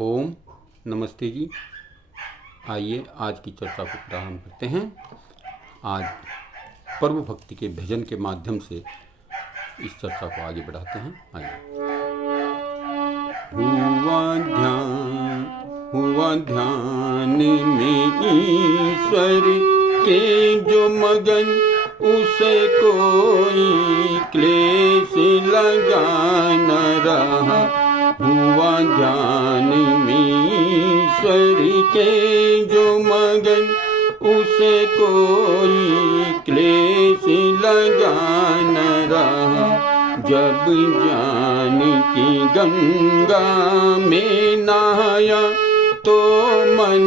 ओम नमस्ते जी। आइए आज की चर्चा को प्रारंभ करते हैं। आज पर्व भक्ति के भजन के माध्यम से इस चर्चा को आगे बढ़ाते हैं। आइए। हुआ ध्यान में ईश्वर के जो मगन, उसे कोई क्लेश लगा न रहा। हुआ ध्यान में ईश्वर के जो मगन, उसे कोई क्लेश लगा न रहा। जब ज्ञान की गंगा में नहाया, तो मन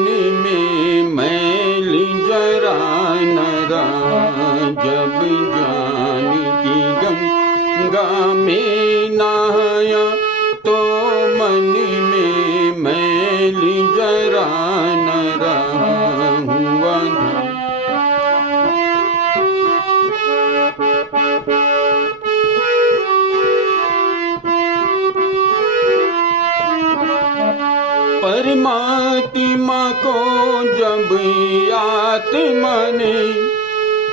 में मैल जरा न रहा। जब ज्ञान की गंगा में नहाया, तो मन में मैल जरा न रहा। हुआ परमात्मा को जब आत्मा ने,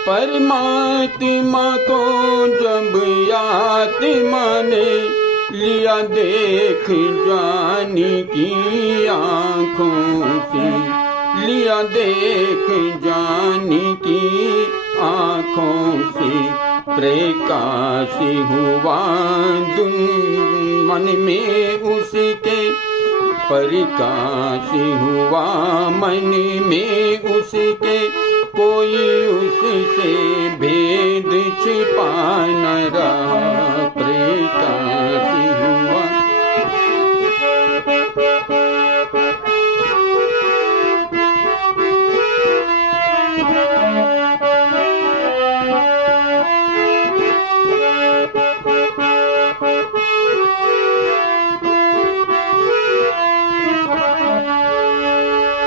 परमात्मा को जब आत्मा ने लिया देख जानी की आँखों से, लिया देख जानी की आँखों से, प्रकाश हुआ मन में उसके, प्रकाश हुआ मन में उसके। कोई उससे भेद छिपा न रहा। प्रकाश हुआ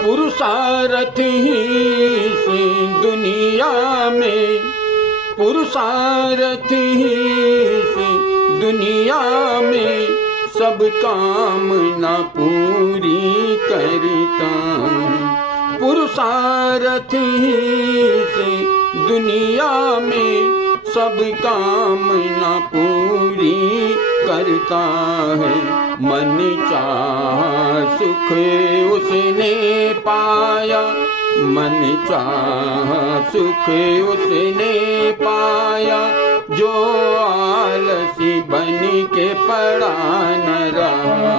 पुरुषार्थ ही से दुनिया में, पुरुषार्थ ही से दुनिया में सब कामना पूरी करता है। पुरुषार्थ ही से दुनिया में सब कामना पूरी करता है। मन चाह सुख उसने पाया, मन चाह सुख उसने पाया। जो आलसी बन के पड़ा न रहा।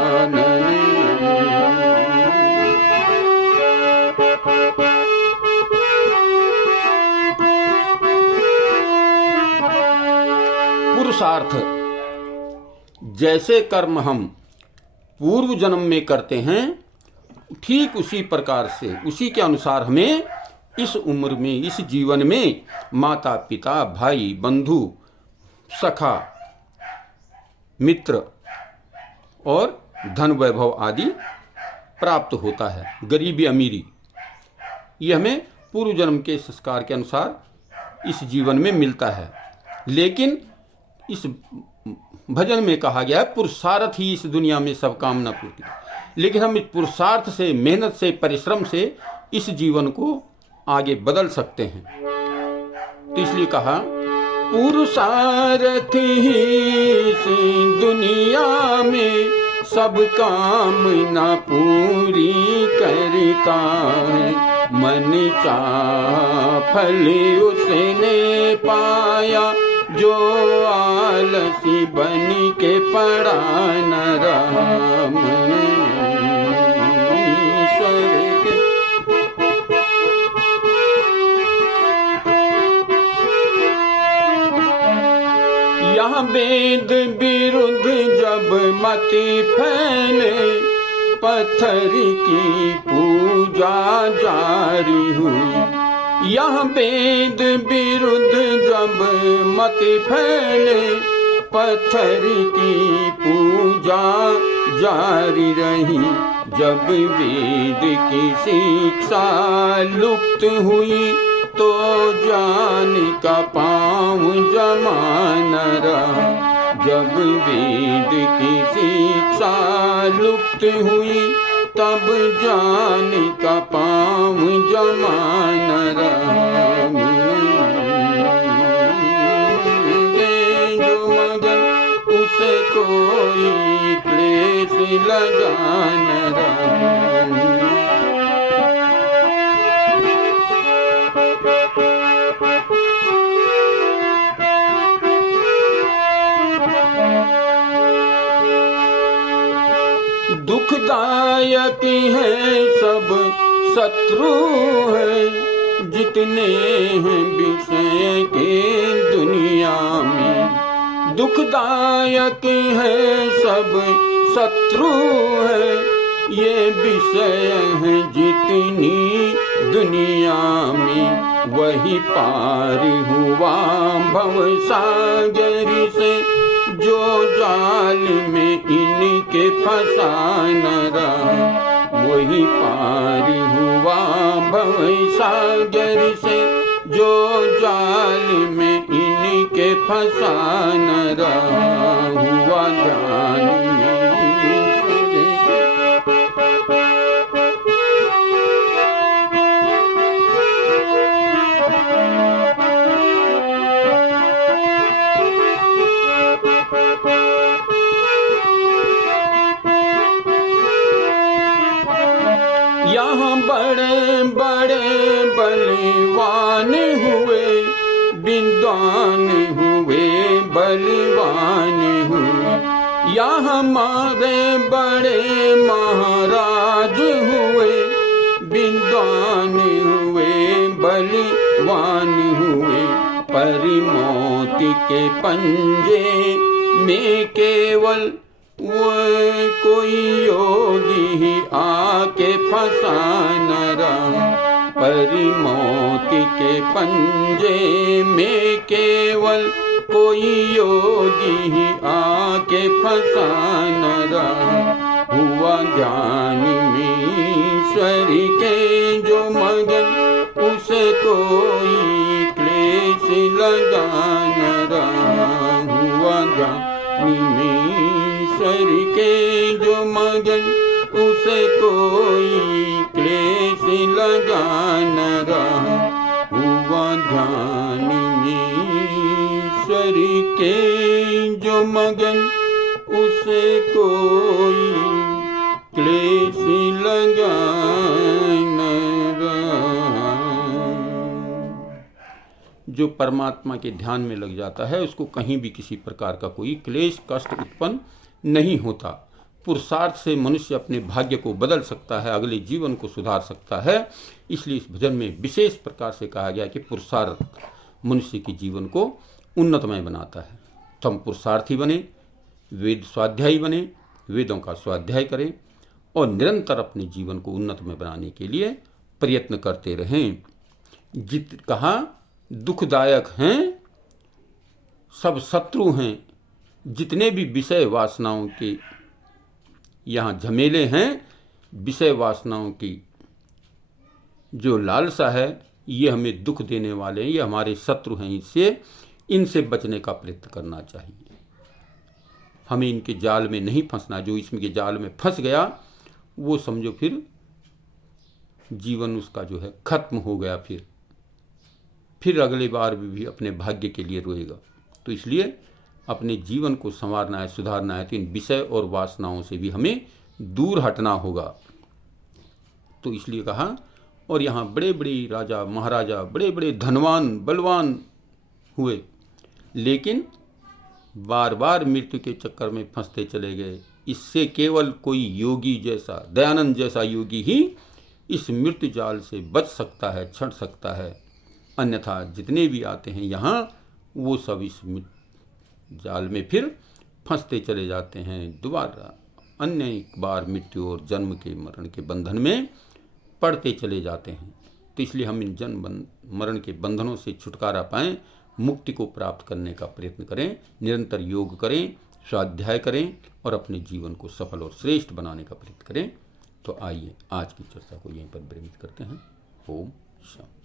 पुरुषार्थ, जैसे कर्म हम पूर्व जन्म में करते हैं, ठीक उसी प्रकार से, उसी के अनुसार हमें इस उम्र में, इस जीवन में माता पिता, भाई बंधु, सखा, मित्र और धन वैभव आदि प्राप्त होता है। गरीबी अमीरी, ये हमें पूर्व जन्म के संस्कार के अनुसार इस जीवन में मिलता है। लेकिन इस भजन में कहा गया है, पुरुषार्थ ही इस दुनिया में सब कामना पूर्ति। लेकिन हम इस पुरुषार्थ से, मेहनत से, परिश्रम से इस जीवन को आगे बदल सकते हैं। तो इसलिए कहा, पुरुषार्थ ही से दुनिया में सब कामना पूरी करता है। मन चाह फल उसने पाया, जो आलसी बन के पड़ा न रहा। मन ईश्वर के यह वेद विरुद्ध जब मति फैले, पत्थर की पूजा जारी हुई। यह वेद विरुद्ध जब मत फैले, पत्थर की पूजा जारी रही। जब वेद की शिक्षा लुप्त हुई, तो जान का पाँव जमा न रहा। जब वेद की शिक्षा लुप्त हुई, तब जान का पाँव जमान जो मगन उसे कोई क्लेश लगान दुखदायक है सब शत्रु है जितने हैं विषय के दुनिया में। दुखदायक है सब शत्रु है ये विषय है जितनी दुनिया में। वही पार हुआ भवसागर से जो जाल में इनके फंसा न रहा। वही पार हुआ भवसागर से जो जाल में इनके फंसा न रहा। हुआ ध्यान में यहाँ बड़े बड़े बलवान हुए विद्वान हुए बलवान हुए। यहाँ हमारे बड़े महाराज हुए विद्वान हुए बलवान हुए। पर मौत के पंजे में केवल वो कोई योगी ही आके फंसा न रहा। पर मौत के पंजे में केवल कोई योगी ही आके फंसा न रहा। हुआ ध्यान में ईश्वर के जो मगन उसे कोई क्लेश लगा न रहा। हुआ ध्यान में ईश्वर के जो मगन उसे कोई क्लेश लगा न रहा। हुआ ध्यान में ईश्वर के जो मगन उसे कोई क्लेश लगा न रहा। जो परमात्मा के ध्यान में लग जाता है उसको कहीं भी किसी प्रकार का कोई क्लेश कष्ट उत्पन्न नहीं होता। पुरुषार्थ से मनुष्य अपने भाग्य को बदल सकता है, अगले जीवन को सुधार सकता है। इसलिए इस भजन में विशेष प्रकार से कहा गया कि पुरुषार्थ मनुष्य के जीवन को उन्नतमय बनाता है। तो हम पुरुषार्थी बने, वेद स्वाध्यायी बने, वेदों का स्वाध्याय करें और निरंतर अपने जीवन को उन्नतमय बनाने के लिए प्रयत्न करते रहें। कहा दुखदायक हैं सब शत्रु हैं जितने भी विषय वासनाओं के यहाँ झमेले हैं। विषय वासनाओं की जो लालसा है ये हमें दुख देने वाले हैं, ये हमारे शत्रु हैं। इनसे बचने का प्रयत्न करना चाहिए। हमें इनके जाल में नहीं फंसना। जो इसमें के जाल में फंस गया वो समझो फिर जीवन उसका जो है खत्म हो गया। फिर अगली बार भी अपने भाग्य के लिए रोएगा। तो इसलिए अपने जीवन को संवारना है, सुधारना है, तो इन विषय और वासनाओं से भी हमें दूर हटना होगा। तो इसलिए कहा। और यहाँ बड़े बड़े राजा महाराजा बड़े बड़े धनवान बलवान हुए, लेकिन बार बार मृत्यु के चक्कर में फंसते चले गए। इससे केवल कोई योगी जैसा, दयानंद जैसा योगी ही इस मृत्यु जाल से बच सकता है, छट सकता है। अन्यथा जितने भी आते हैं यहाँ वो सब इस जाल में फिर फंसते चले जाते हैं। दोबारा अन्य एक बार मृत्यु और जन्म के मरण के बंधन में पड़ते चले जाते हैं। तो इसलिए हम इन जन्म मरण के बंधनों से छुटकारा पाएं, मुक्ति को प्राप्त करने का प्रयत्न करें, निरंतर योग करें, स्वाध्याय करें और अपने जीवन को सफल और श्रेष्ठ बनाने का प्रयत्न करें। तो आइए आज की चर्चा को यहीं पर विरमित करते हैं। ओम शांति।